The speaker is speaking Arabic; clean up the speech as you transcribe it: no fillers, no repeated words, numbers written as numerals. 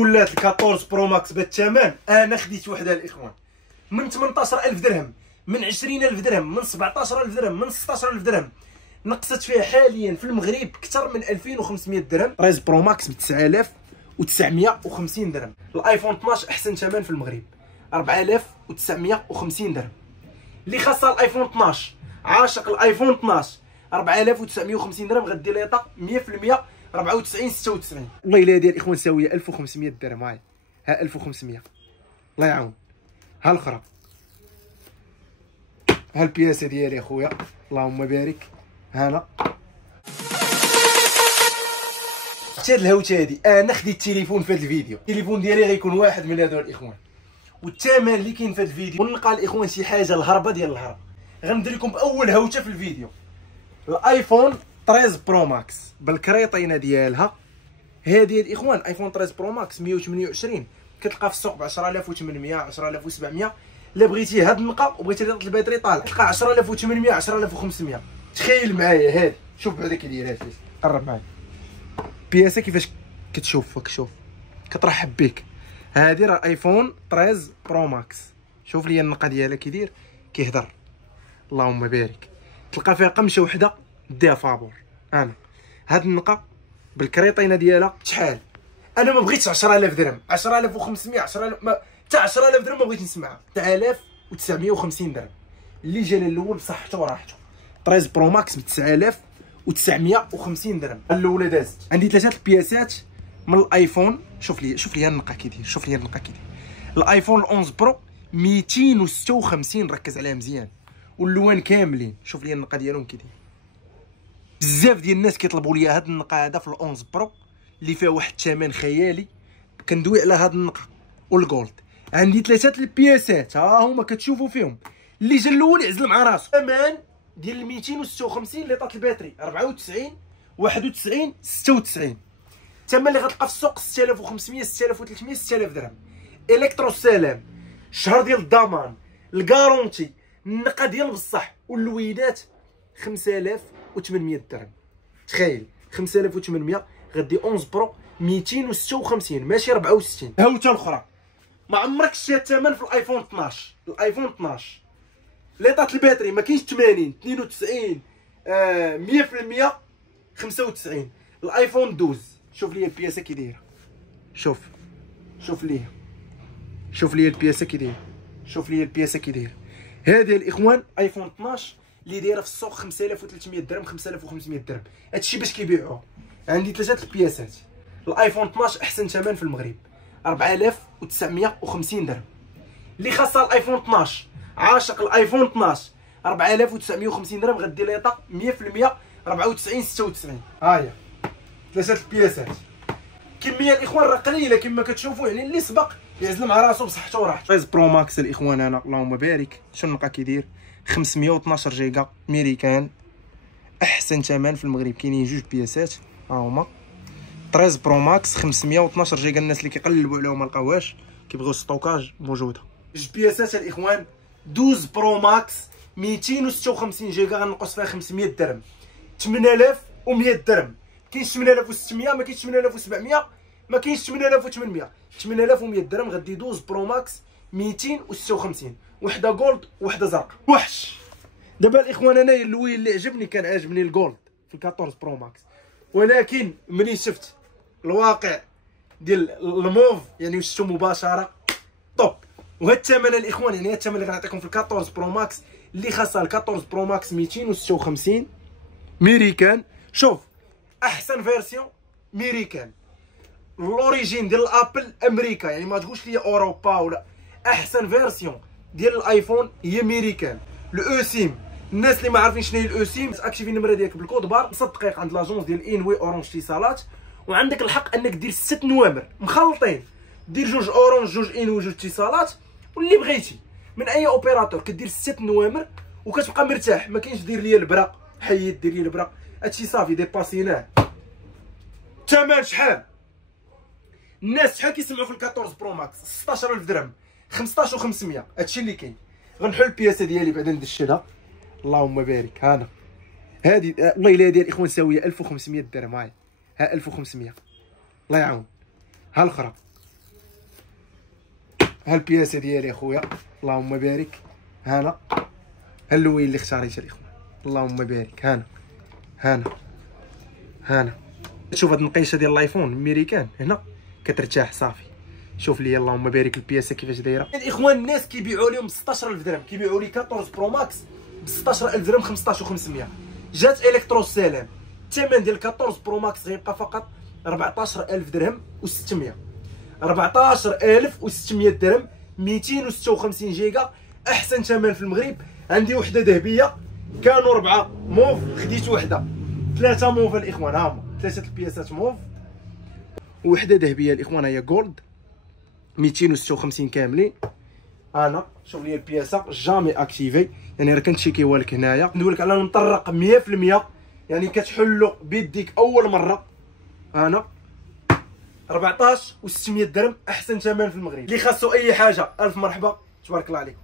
ولات ال 14 برو ماكس بالثمن. انا خديت وحده الاخوان من 18000 درهم، من 20000 درهم، من 17000 درهم، من 16000 درهم. نقصت فيها حاليا في المغرب اكثر من 2500 درهم. 13 برو ماكس ب 9950 درهم. الايفون 12 احسن ثمن في المغرب 4950 درهم. اللي خاصها الايفون 12 عاشق الايفون 12 4950 درهم غدير لي طاق 100% 94 96. والله الا ديال الاخوان ساويه 1500 درهم. هاي ها 1500 الله يعاون. ها الاخرى ها البياسه ديالي اخويا اللهم بارك. هانا هاد الهوته هادي انا خديت التليفون في هاد الفيديو. التليفون ديالي غيكون واحد من هادو الاخوان، والثمن اللي كاين في هاد الفيديو ونلقى الاخوان شي حاجه الهربه ديال الهرب. غندير لكم باول هوته في الفيديو الايفون 13 برو ماكس بالكريطينه ديالها. هذه الاخوان ايفون 13 برو ماكس 128 كتلقى في السوق ب 10800 10700. الا بغيتي هاد النقه وبغيتي رياضه الباتري طالع تلقى 10800 10500. تخيل معايا هادي، شوف بعدا كي داير هادشي. قرب معايا بياسه كيفاش كتشوفك، شوف كترحب بك. هادي راه ايفون 13 برو ماكس. شوف لي النقه ديالها كي داير كيهضر اللهم بارك. تلقى فيها قمشه وحده ديها فابور. انا هاد النقه بالكريطينه ديالها شحال؟ انا ما بغيتش 10000 درهم، 10500 10000 حتى 10000 درهم ما بغيتش نسمعها. 9950 درهم اللي جاني الاول بصحته وراحته. 13 برو ماكس ب 9950 درهم. الاولى دازت عندي ثلاثه البياسات من الايفون. شوف لي النقه كي داير، شوف لي النقه كي داير. الايفون 11 برو 256 ركز عليها مزيان، واللوان كاملين. شوف لي النقه ديالهم كي داير. بزاف ديال الناس كيطلبوا لي هاد النقه هذا في ال11 برو اللي فيها واحد الثمن خيالي. كندوي على هاد النقه والجولد. عندي ثلاثه البياسات ها هما كتشوفوا فيهم. اللي جا الاول يعزل مع راسو. امان ديال 256 اللي طات الباتري 94 91 96. الثمن اللي غتلقى في السوق 6500 6300 6000 درهم. الكترو السلام، الشهر ديال الضمان، الكارونتي، النقه ديال بصح واللويدات 5800 درهم. تخيل 5800 غدي 11 برو 256 ماشي 64. هاوته الاخرى ما عمرك شتي الثمن في الايفون 12. الايفون 12 ليطات الباتري ما كاينش 80 92 100% 95. الايفون 12 شوف لي البياسه كي دايره. شوف لي البياسه كي دايره. شوف لي البياسه كي دايره. هذه الاخوان ايفون 12 اللي دايره في السوق 5300 درهم 5500 درهم. هادشي باش كيبيعوه. عندي ثلاثه البياسات. الايفون 12 احسن ثمن في المغرب 4950 درهم. اللي خاصها الايفون 12 عاشق الايفون 12 4950 درهم غدير لي طاق 100% 94 96. ها هي ثلاثه البياسات. كميه الاخوان راه قليله كما كتشوفوا، يعني اللي سبق يعزل مع راسو بصحته وراحته. 13 برو ماكس الاخوان انا اللهم بارك. شنو النقه كيدير 512 جيجا امريكان. احسن ثمن في المغرب. كاينين جوج بياسات ها هما 13 برو ماكس 512 جيجا. الناس اللي كيقلبوا عليهم ما لقاوهاش كيبغيو ستوكاج موجوده. جوج بياسات الاخوان 12 برو ماكس 256 جيجا غنقص فيها 500 درهم 8100 درهم. كاين 8600 ما كاينش 8700 ما كاينش 8800. 8100 درهم غدي 12 برو ماكس 256. وحده جولد وحده زرقاء. وحش. دابا الاخوان انايا اللوين اللي عجبني كان عاجبني الجولد في 14 برو ماكس، ولكن ملي شفت الواقع ديال الموف يعني شفتو مباشره طوب. وهاد الثمن الاخوان يعني هاد الثمن اللي غنعطيكم في 14 برو ماكس اللي خاصها 14 برو ماكس 256 ميريكان. شوف احسن فيرسيون ميريكان. الاوريجين ديال الابل امريكا، يعني ما تقولش لي اوروبا ولا. احسن فيرسيون ديال الايفون هي ميريكان. الاو سيم الناس اللي ما عارفين شنو هي الاو سيم اكتيفي النمره ديالك بالكود بار 6 دقائق عند لاجونس ديال انوي اورانج اتصالات. وعندك الحق انك دير 6 نوامر مخلطين. دير جوج اورانج جوج انوي جوج اتصالات واللي بغيتي من اي اوبيراتور كدير 6 نوامر وكتبقى مرتاح. ما كاينش دير لي البرا حيد دير لي البرا هادشي صافي ديباسيناه. الثمن شحال؟ الناس شحال كيسمعوا في ال 14 برو ماكس 16000 درهم 15500. هادشي اللي كاين. غنحل البياسه ديالي بعدا ندشلها اللهم بارك. هانا هادي والله الا ديال الاخوان ساويه 1500 درهم. هاي ها 1500 الله يعاون. ها الاخرى ها البياسه ديالي اخويا، اللهم بارك. هانا ها اللوين اللي اختاريته الاخوان، اللهم بارك. هانا شوف هاد النقيشه ديال الايفون الميريكان هنا كترتاح صافي. شوف لي اللهم بارك البياسه كيفاش دايره. الاخوان الناس كيبيعوا لهم ب 16000 درهم، كيبيعوا لي 14 برو ماكس ب 16000 درهم، 15500. جات الكترو السلام، الثمن ديال 14 برو ماكس غيبقى فقط 14000 درهم و600. 14600 درهم، 256 جيجا، احسن ثمن في المغرب. عندي وحده ذهبيه، كانوا 4 موف، خديت وحده. 3 موف الاخوان، ها هما 3 البياسات موف، وحده ذهبيه الاخوان هي جولد 256 كاملين. انا شوف لي البياسه جامي اكتيفي، يعني راه كنتشيكيوها لك هنايا. ندوي لك على مطرق 100%، يعني كتحلو بيديك اول مره. انا 14600 درهم، احسن ثمن في المغرب. اللي خاصو اي حاجه الف مرحبا، تبارك الله عليكم.